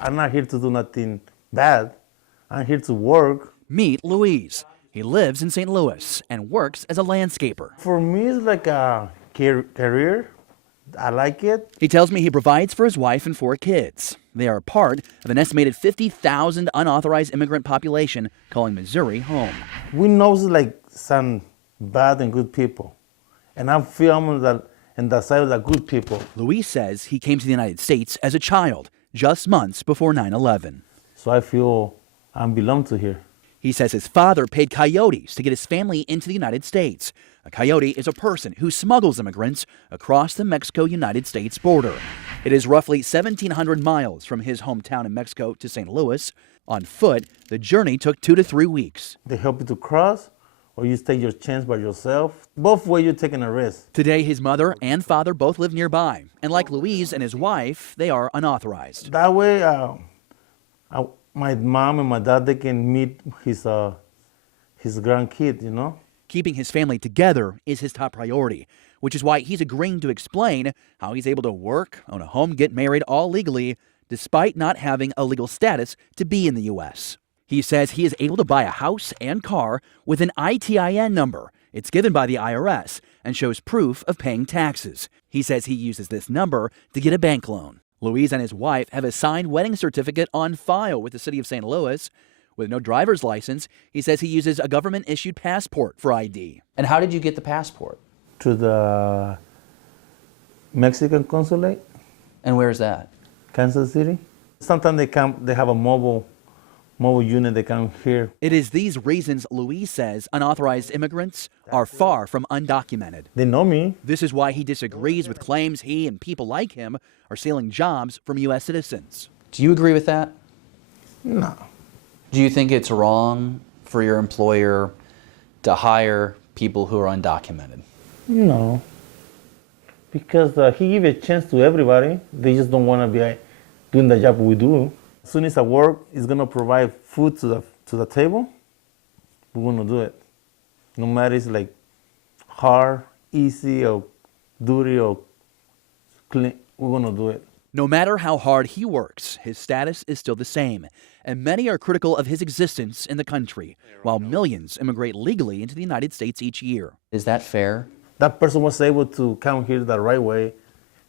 I'm not here to do nothing bad. I'm here to work. Meet Luis. He lives in St. Louis and works as a landscaper. For me, it's like a career. I like it. He tells me he provides for his wife and 4 kids. They are part of an estimated 50,000 unauthorized immigrant population calling Missouri home. We know like some bad and good people. And I feel I'm on the side of the good people. Luis says he came to the United States as a child, just months before 9/11. So I feel I belong to here. He says his father paid coyotes to get his family into the United States. A coyote is a person who smuggles immigrants across the Mexico-United States border. It is roughly 1,700 miles from his hometown in Mexico to St. Louis. On foot, the journey took 2 to 3 weeks. They help you to cross, or you take your chance by yourself. Both ways you're taking a risk. Today, his mother and father both live nearby. And like Luis and his wife, they are unauthorized. That way, my mom and my dad, they can meet his grandkid, you know? Keeping his family together is his top priority, which is why he's agreeing to explain how he's able to work, own a home, get married, all legally, despite not having a legal status to be in the U.S. He says he is able to buy a house and car with an ITIN number. It's given by the IRS and shows proof of paying taxes. He says he uses this number to get a bank loan. Luis and his wife have a signed wedding certificate on file with the city of St. Louis. With no driver's license, he says he uses a government-issued passport for ID. And how did you get the passport? To the Mexican consulate. And where's that? Kansas City. Sometimes they have a mobile unit, they come here. It is these reasons Luis says unauthorized immigrants are far from undocumented. They know me. This is why he disagrees with claims he and people like him are stealing jobs from U.S. citizens. Do you agree with that? No. Do you think it's wrong for your employer to hire people who are undocumented? No. Because he gives a chance to everybody. They just don't want to be doing the job we do. As soon as I work is going to provide food to the table, we're going to do it. No matter it's like hard, easy, or dirty, or clean, we're going to do it. No matter how hard he works, his status is still the same, and many are critical of his existence in the country, while millions immigrate legally into the United States each year. Is that fair? That person was able to come here the right way.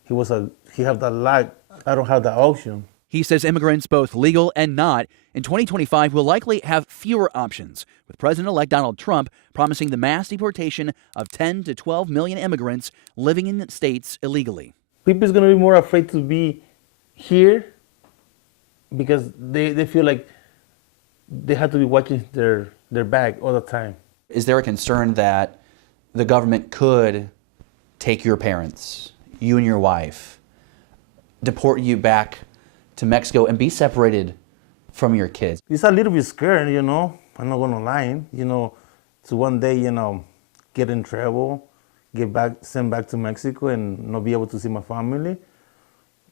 He had that luck. I don't have that option. He says immigrants, both legal and not, in 2025 will likely have fewer options, with President-elect Donald Trump promising the mass deportation of 10 to 12 million immigrants living in the states illegally. People is going to be more afraid to be here because they feel like they have to be watching their back all the time. Is there a concern that the government could take your parents, you and your wife, deport you back to Mexico and be separated from your kids? It's a little bit scary, you know. I'm not going to lie, you know, to one day, you know, get in trouble, sent back to Mexico and not be able to see my family.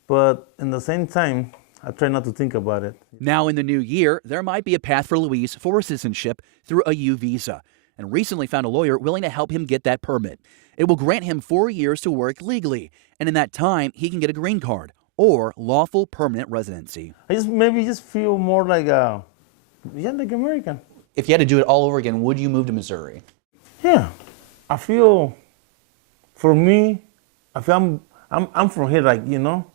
But in the same time, I try not to think about it. Now in the new year, there might be a path for Luis for citizenship through a U visa, and recently found a lawyer willing to help him get that permit. It will grant him 4 years to work legally, and in that time, he can get a green card or lawful permanent residency. I just feel more like like American. If you had to do it all over again, would you move to Missouri? Yeah, I feel, for me, I feel I'm from here, like, you know.